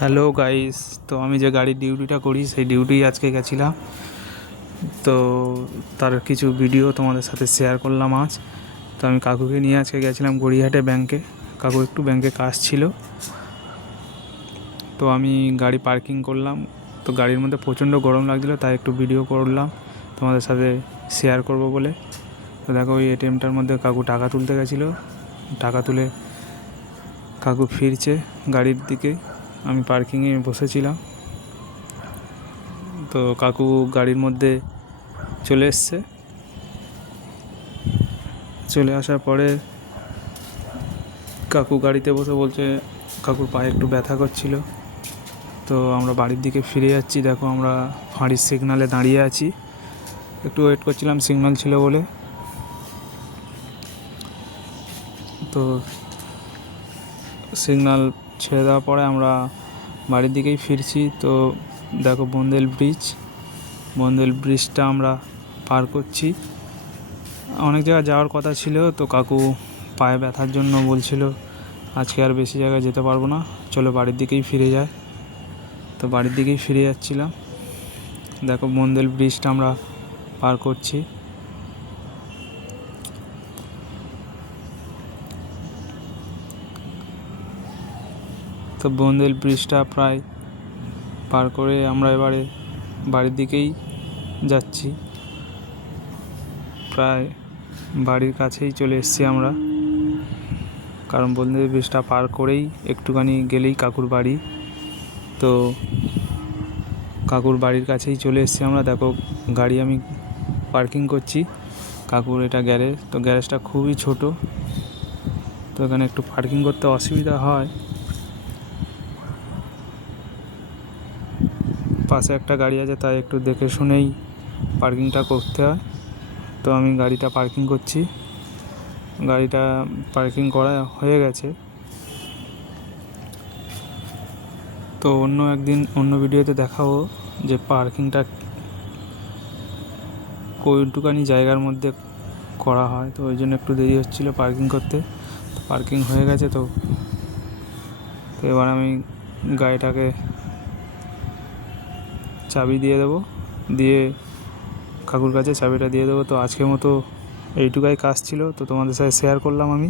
Hello guys তো আমি যে গাড়ির ডিউটিটা করি, সেই ডিউটি আজকে গেছিলাম। তো তার কিছু ভিডিও তোমাদের সাথে শেয়ার করলাম আজ। তো আমি কাকুকে নিয়ে আজকে গেছিলাম গড়িয়াহাটে ব্যাংকে কাকু একটু ব্যাংকে কাজ ছিল। তো আমি গাড়ি পার্কিং করলাম। তো গাড়ির মধ্যে প্রচণ্ড গরম লাগছিল, তাই একটু ভিডিও করলাম। তোমাদের সাথে শেয়ার করব বলে। তো দেখো, ওই এটিএমটার মধ্যে কাকু টাকা তুলতে গেছিল। টাকা তুলে কাকু ফিরছে গাড়ির দিকে। আমি পার্কিংয়ে বসেছিলাম। তো কাকু গাড়ির মধ্যে চলে এসছে। চলে আসার পরে কাকু গাড়িতে বসে বলছে, কাকুর পায়ে একটু ব্যথা করছিল। তো আমরা বাড়ির দিকে ফিরে যাচ্ছি। দেখো আমরা ফাঁড়ির সিগনালে দাঁড়িয়ে আছি। একটু ওয়েট করছিলাম সিগনাল ছিল বলে। তো সিগনাল ছেড়ে দেওয়ার পরে আমরা বাড়ির দিকেই ফিরছি। তো দেখো বন্দেল ব্রিজ। বন্দেল ব্রিজটা আমরা পার করছি। অনেক জায়গায় যাওয়ার কথা ছিল, তো কাকু পায়ে ব্যথার জন্য বলছিল, আজকে আর বেশি জায়গায় যেতে পারব না, চলো বাড়ির দিকেই ফিরে যায় তো বাড়ির দিকেই ফিরে যাচ্ছিলাম। দেখো বন্দেল ব্রিজটা আমরা পার করছি। তো বন্দেল ব্রিজটা প্রায় পার করে আমরা এবারে বাড়ির দিকেই যাচ্ছি। প্রায় বাড়ির কাছেই চলে এসেছি আমরা। কারণ বন্দেল ব্রিজটা পার করেই একটুখানি গেলেই কাকুর বাড়ি। তো কাকুর বাড়ির কাছেই চলে এসেছি আমরা। দেখো, গাড়ি আমি পার্কিং করছি। কাকুর এটা গ্যারেজ তো গ্যারেজটা খুবই ছোট। তো এখানে একটু পার্কিং করতে অসুবিধা হয়। পাশে একটা গাড়ি আছে, তাই একটু দেখে শুনেই পার্কিংটা করতে হয়। তো আমি গাড়িটা পার্কিং করছি। গাড়িটা পার্কিং করা হয়ে গেছে। তো অন্য একদিন অন্য ভিডিওতে দেখাবো যে পার্কিংটা কইটুকানি জায়গার মধ্যে করা হয়। তো ওই জন্য একটু দেরি হচ্ছিল পার্কিং করতে। পার্কিং হয়ে গেছে তো তো এবার আমি গাড়িটাকে চাবি দিয়ে দেবো। দিয়ে কাকুর কাছে চাবিটা দিয়ে দেবো। তো আজকের মতো এইটুকুই কাজ ছিল। তো তোমাদের সাথে শেয়ার করলাম আমি।